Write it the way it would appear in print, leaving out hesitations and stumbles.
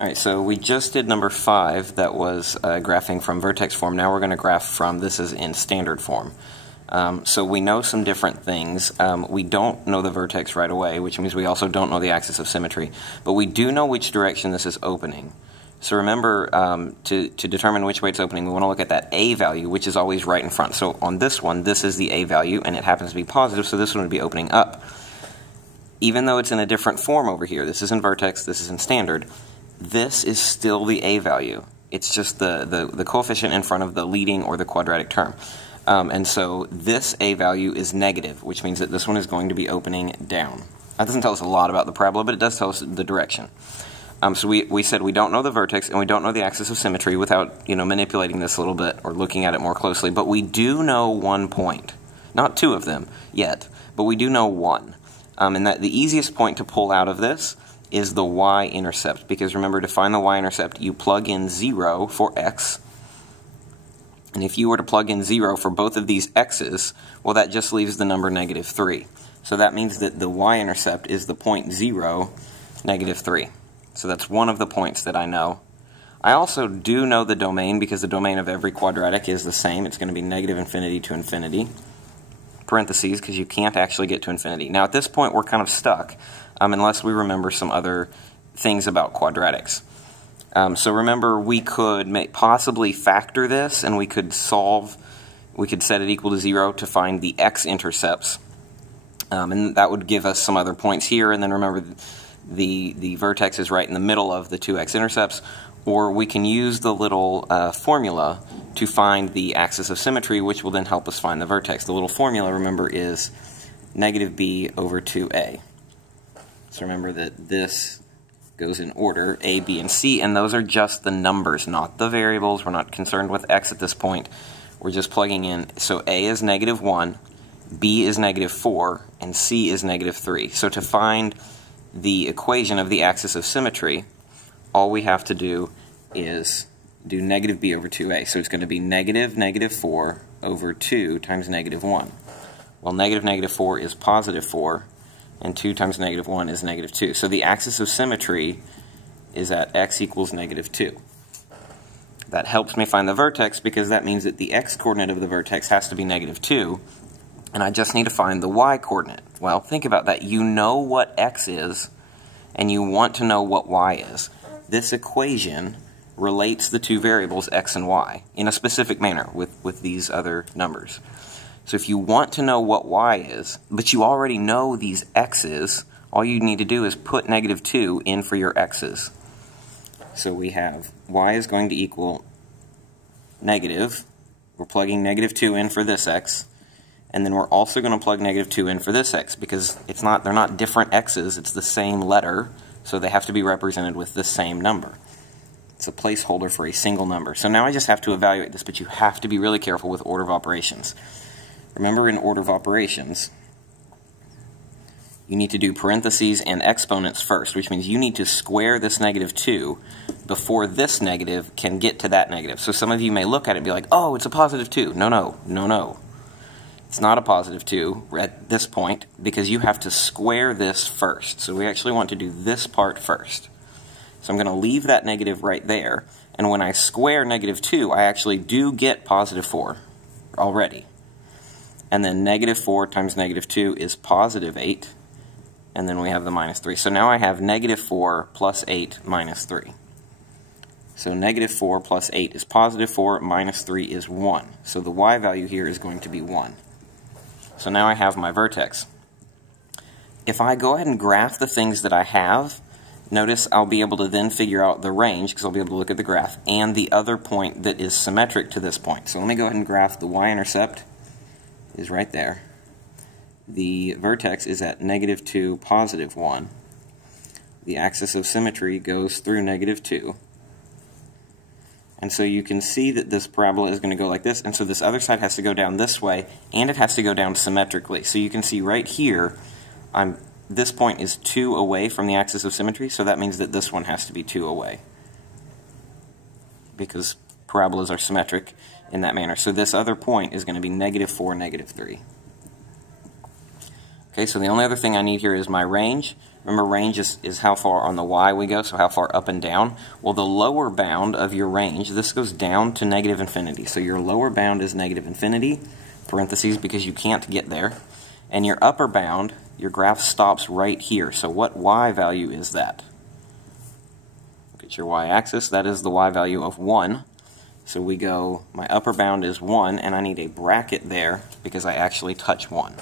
Alright, so we just did number 5, that was graphing from vertex form. Now we're going to graph from, this is in standard form. So we know some different things. We don't know the vertex right away, which means we also don't know the axis of symmetry. But we do know which direction this is opening. So remember, to determine which way it's opening, we want to look at that A value, which is always right in front. So on this one, this is the A value, and it happens to be positive, so this one would be opening up. Even though it's in a different form over here, this is in vertex, this is in standard, this is still the A value. It's just the coefficient in front of the leading or the quadratic term. And so this A value is negative, which means that this one is going to be opening down. That doesn't tell us a lot about the parabola, but it does tell us the direction. So we said we don't know the vertex and we don't know the axis of symmetry without manipulating this a little bit or looking at it more closely. But we do know one point. Not two of them yet, but we do know one. And that the easiest point to pull out of this is the Y-intercept, because remember, to find the Y-intercept, you plug in 0 for x, and if you were to plug in 0 for both of these x's, well, that just leaves the number -3. So that means that the Y-intercept is the point 0, -3. So that's one of the points that I know. I also do know the domain, because the domain of every quadratic is the same. It's going to be -infinity to infinity. Parentheses, because you can't actually get to infinity. Now at this point we're kind of stuck, unless we remember some other things about quadratics. So remember, we could possibly factor this, and we could set it equal to 0 to find the x-intercepts, and that would give us some other points here. And then remember, the vertex is right in the middle of the two x-intercepts. Or we can use the little formula to find the axis of symmetry, which will then help us find the vertex. The little formula, remember, is -b over 2a. So remember that this goes in order, a, b, and c, and those are just the numbers, not the variables. We're not concerned with x at this point. We're just plugging in. So a is -1, b is -4, and c is -3. So to find the equation of the axis of symmetry, all we have to do is do -b over 2a. So it's going to be -4 over 2 times -1. Well, -4 is +4, and 2 times -1 is -2. So the axis of symmetry is at x equals -2. That helps me find the vertex, because that means that the x-coordinate of the vertex has to be -2, and I just need to find the y-coordinate. Well, think about that. You know what x is, and you want to know what y is. This equation relates the two variables x and y in a specific manner with these other numbers. So if you want to know what y is, but you already know these x's, all you need to do is put -2 in for your x's. So we have y is going to equal negative. We're plugging -2 in for this x, and then we're also going to plug -2 in for this x, because they're not different x's, it's the same letter, so they have to be represented with the same number. It's a placeholder for a single number. So now I just have to evaluate this, but you have to be really careful with order of operations. Remember, in order of operations, you need to do parentheses and exponents first, which means you need to square this -2 before this negative can get to that negative. So some of you may look at it and be like, oh, it's a +2. No. It's not a +2 at this point, because you have to square this first. So we actually want to do this part first. So I'm going to leave that negative right there, and when I square -2, I actually do get +4 already. And then -4 times -2 is +8, and then we have the -3. So now I have -4 plus 8 minus 3. So -4 plus 8 is +4, minus 3 is 1. So the y value here is going to be 1. So now I have my vertex. If I go ahead and graph the things that I have, notice I'll be able to then figure out the range, because I'll be able to look at the graph, and the other point that is symmetric to this point. So let me go ahead and graph the y-intercept. Is right there. The vertex is at -2, +1. The axis of symmetry goes through -2. And so you can see that this parabola is going to go like this, and so this other side has to go down this way, and it has to go down symmetrically. So you can see right here, this point is 2 away from the axis of symmetry, so that means that this one has to be 2 away, because parabolas are symmetric in that manner. So this other point is going to be -4, -3. Okay, so the only other thing I need here is my range. Remember, range is how far on the y we go, so how far up and down. Well, the lower bound of your range, this goes down to negative infinity. So your lower bound is negative infinity, parentheses, because you can't get there. And your upper bound, your graph stops right here. So what y value is that? Look at your y-axis. That is the y value of 1. So we go, my upper bound is 1, and I need a bracket there because I actually touch 1.